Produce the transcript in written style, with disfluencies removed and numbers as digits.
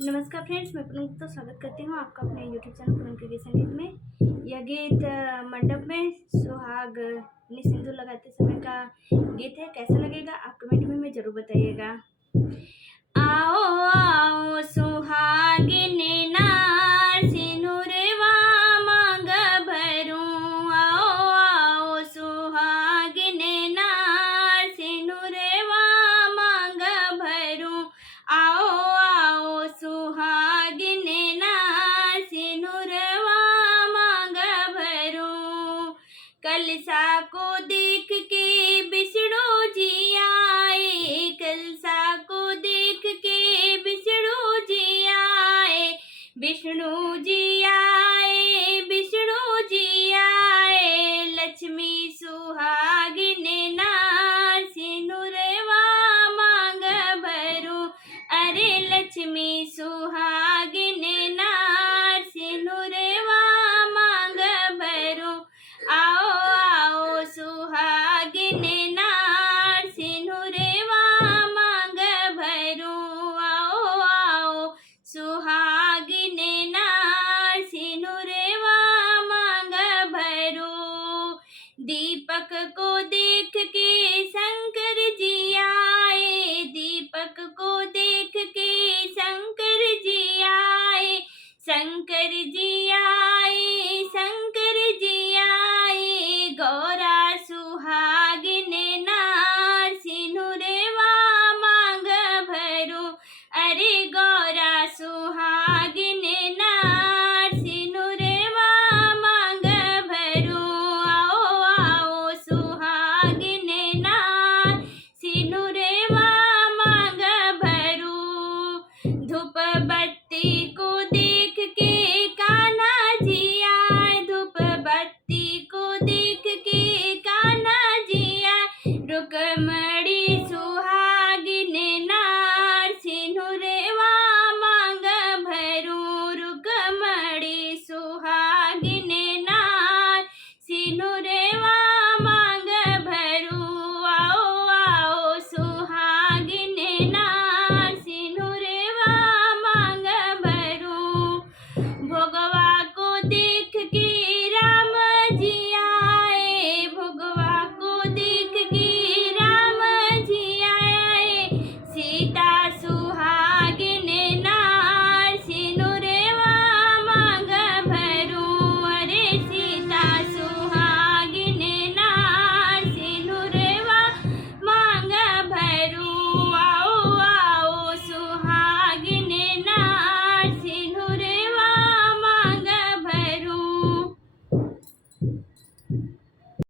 नमस्कार फ्रेंड्स, मैं पूनम तो स्वागत करती हूँ आपका अपने यूट्यूब चैनल पूनम के गीत संगीत में। यह गीत मंडप में सुहाग ने सिंदूर लगाते समय का गीत है। कैसा लगेगा आप कमेंट में ज़रूर बताइएगा। आओ आओ